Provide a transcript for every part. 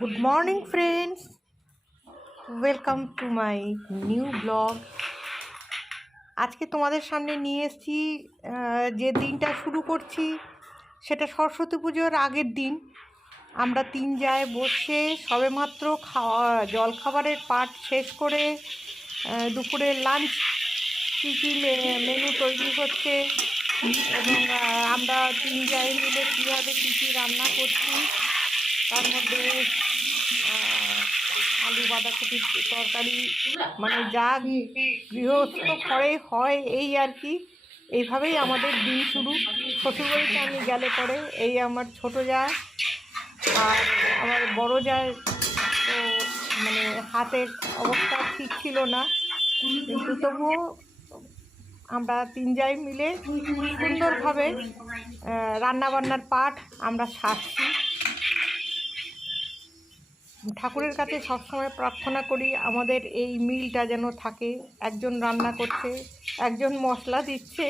Good morning friends welcome to my new blog আজকে তোমাদের সামনে নিয়ে এসেছি যে দিনটা শুরু করছি, সেটা সরস্বতী পুজোর আগের দিন। আমরা তিন জায় বসে সবেমাত্র খাওয়া, জলখাবারের পাট শেষ করে দুপুরের লাঞ্চ কী কী মেনু তৈরি হচ্ছে, এবং আমরা তিন জায় মিলে কীভাবে কী কী রান্না করছি, তার মধ্যে আলু বাঁধাকপির তরকারি মানে যা গৃহস্থ ঘরে হয় এই আর কি। এইভাবেই আমাদের দিন শুরু। শ্বশুরবাড়িতে আমি গেলে পরে এই আমার ছোট যা আর আমার বড় যায় তো মানে হাতের অবস্থা ঠিক ছিল না। কিন্তু তবুও আমরা তিন জায় মিলে সুন্দরভাবে রান্নাবান্নার পাঠ আমরা সারছি। ঠাকুরের কাছে সবসময় প্রার্থনা করি আমাদের এই মিলটা যেন থাকে। একজন রান্না করছে, একজন মশলা দিচ্ছে।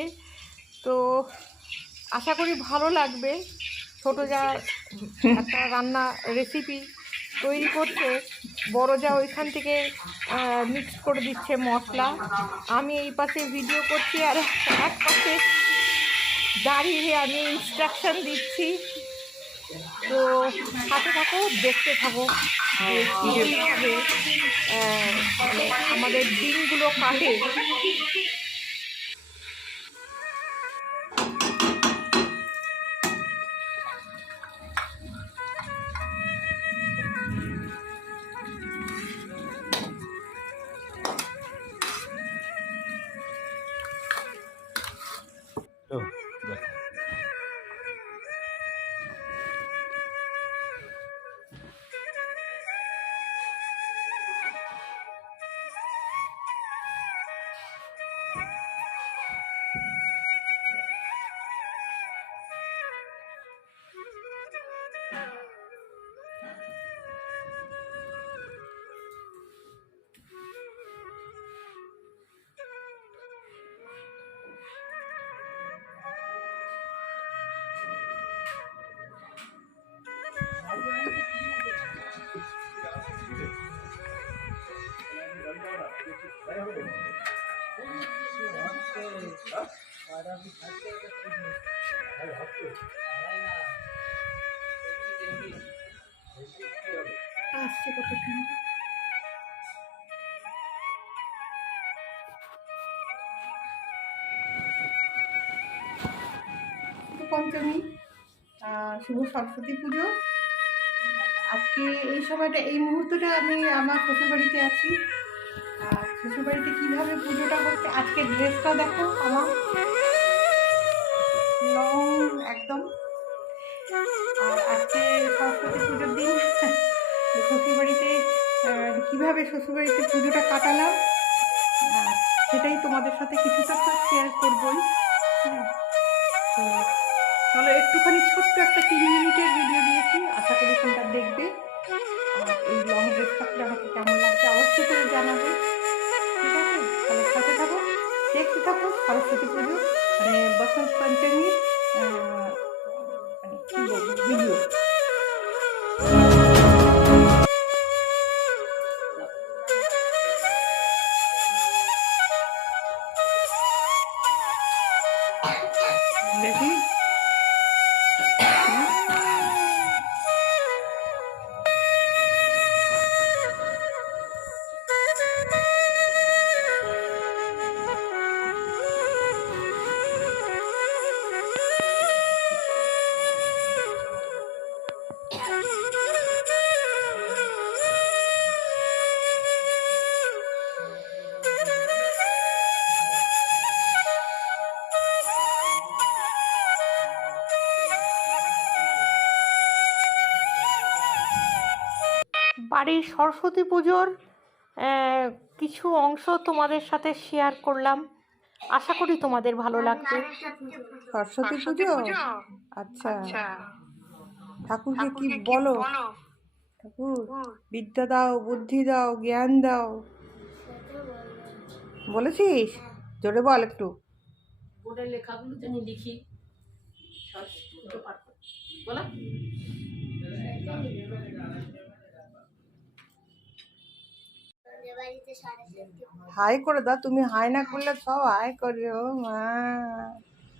তো আশা করি ভালো লাগবে। ছোটো যা একটা রান্না রেসিপি তৈরি করছে, বড় যা ওইখান থেকে মিক্স করে দিচ্ছে মশলা। আমি এই পাশে ভিডিও করছি আর এক পাশে দাঁড়িয়ে আমি ইনস্ট্রাকশন দিচ্ছি। তো সাথে থাকো দেখতে থাকো কীভাবে আমাদের দিনগুলো কাটে। Oh, পঞ্চমী শুভ সরস্বতী পুজো। আজকে এই সময়টা এই মুহূর্তটা আমি আমার শ্বশুরবাড়িতে আছি। আর শ্বশুরবাড়িতে কীভাবে পুজোটা আজকে ড্রেসটা দেখো আর আজকে শ্বশুরবাড়িতে কীভাবে শ্বশুরবাড়িতে পুজোটা কাটালাম সেটাই তোমাদের সাথে কিছুটা তো শেয়ার করবই। হ্যাঁ। তো একটুখানি ছোট্ট একটা তিন ভিডিও। দেখি বাড়ির সরস্বতী পুজোর কিছু অংশ তোমাদের সাথে শেয়ার করলাম। আশা করি তোমাদের ভালো লাগবে। সরস্বতী পুজো? আচ্ছা। ঠাকুরকে কি বলো? ঠাকুর বিদ্যা দাও বুদ্ধি দাও জ্ঞান দাও। বলেছিস? জোরে বল একটু। লেখাগুলো লিখি। বলো। হাই করে দাও তুমি হাই না করলে সব হাই করে ও মা।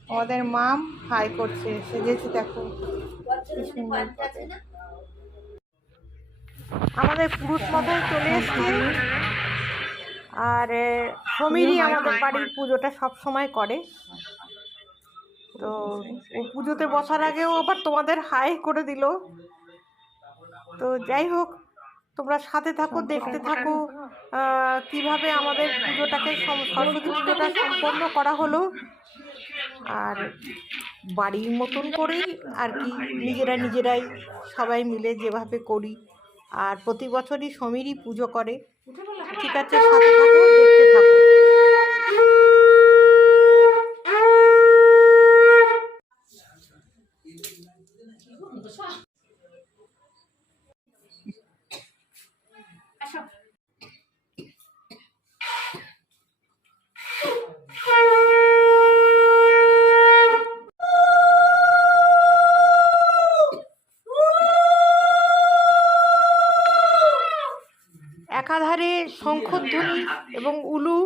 আমাদের মাম হাই করছে সেজেছে দেখো। আমাদের পুরুষ মাথায় চলে এসছে। আর সমীরই আমাদের বাড়ির পুজোটা সব সময় করে। তো ও পুজোতে বসার আগেও আবার তোমাদের হাই করে দিল। তো যাই হোক তোমরা সাথে থাকো দেখতে থাকো কীভাবে আমাদের পুজোটাকে সরস্বতী পুজোটা সম্পন্ন করা হলো। আর বাড়ির মতন করেই আর কি নিজেরা নিজেরাই সবাই মিলে যেভাবে করি। আর প্রতি বছরই সমীরই পুজো করে। ঠিক আছে সাথে থাকো দেখতে থাকো। শঙ্খধ্বনি এবং উলু,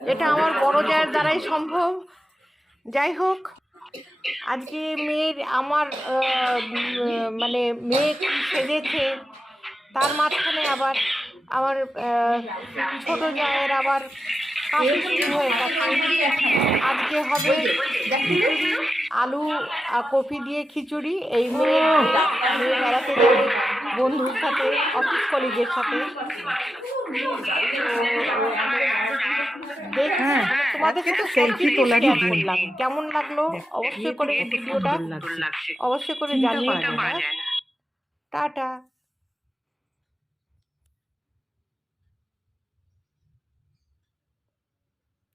এটা আমার বড় জায়ের দ্বারাই সম্ভব। যাই হোক, আজকে মেয়ের আমার মানে মেয়ে সেজেছে, তার মাঝখানে আবার আমার ছোটো জায়ের আবার আজকে হবে আলু আর কপি দিয়ে খিচুড়ি এই বেড়াতে বন্ধুর সাথে অফিস কলিগের সাথে। সেলফি তোলারই করলাম কেমন লাগল? অবশ্যই করে ভিডিওটা অবশ্যই করে জানিয়ে টাটা।